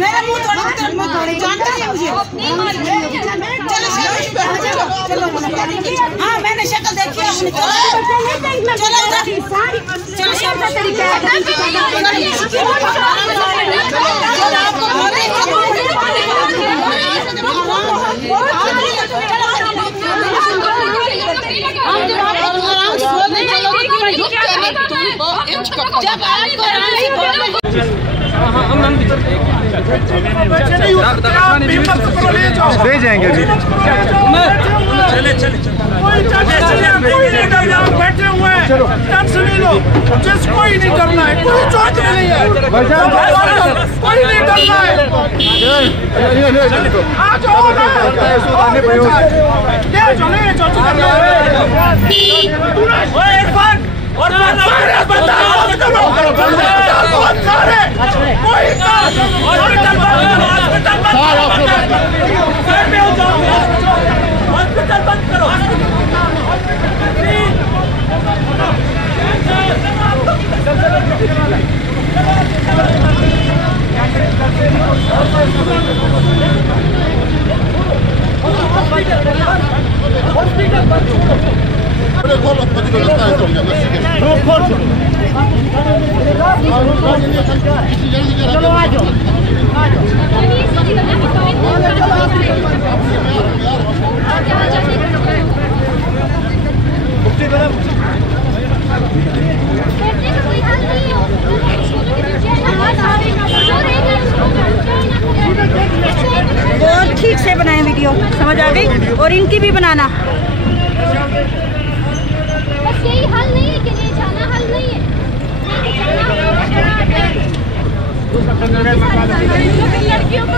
मेरा मुंह थोड़ी जानता है मुझे। चलो हाँ मैंने शक्ल देखी है। ले जाएंगे अभी। बैठे हुए हैं, टेंशन नहीं लो, जिसको ही नहीं करना है, कोई चोट नहीं है, कोई नहीं करना है। आ जाओ ना, हॉस्पिटल बंद करो। चलो आ जाओ। और ठीक से बनाए वीडियो, समझ आ गई? और इनकी भी बनाना। बस यही हल नहीं है कि ये जाना हल नहीं है। लड़कियों को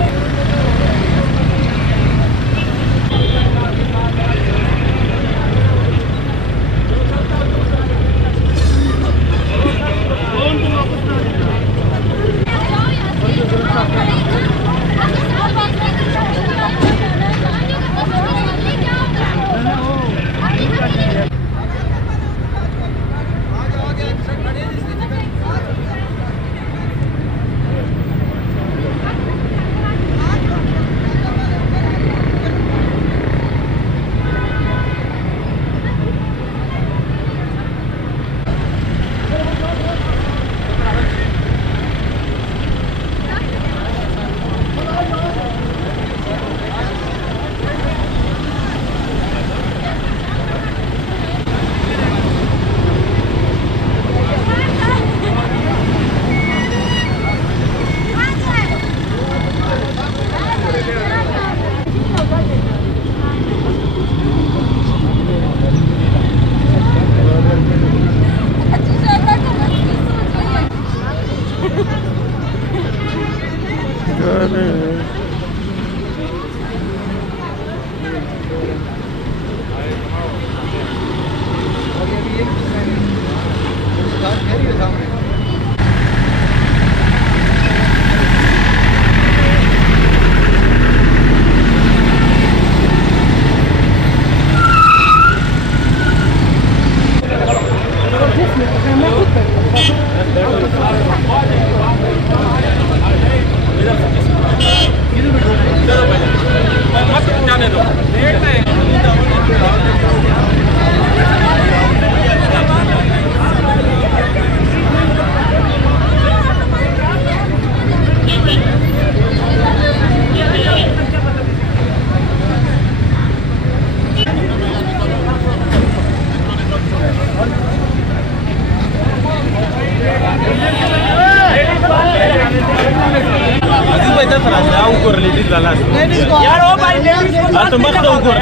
यार ओ भाई लेडीज को मत उगोर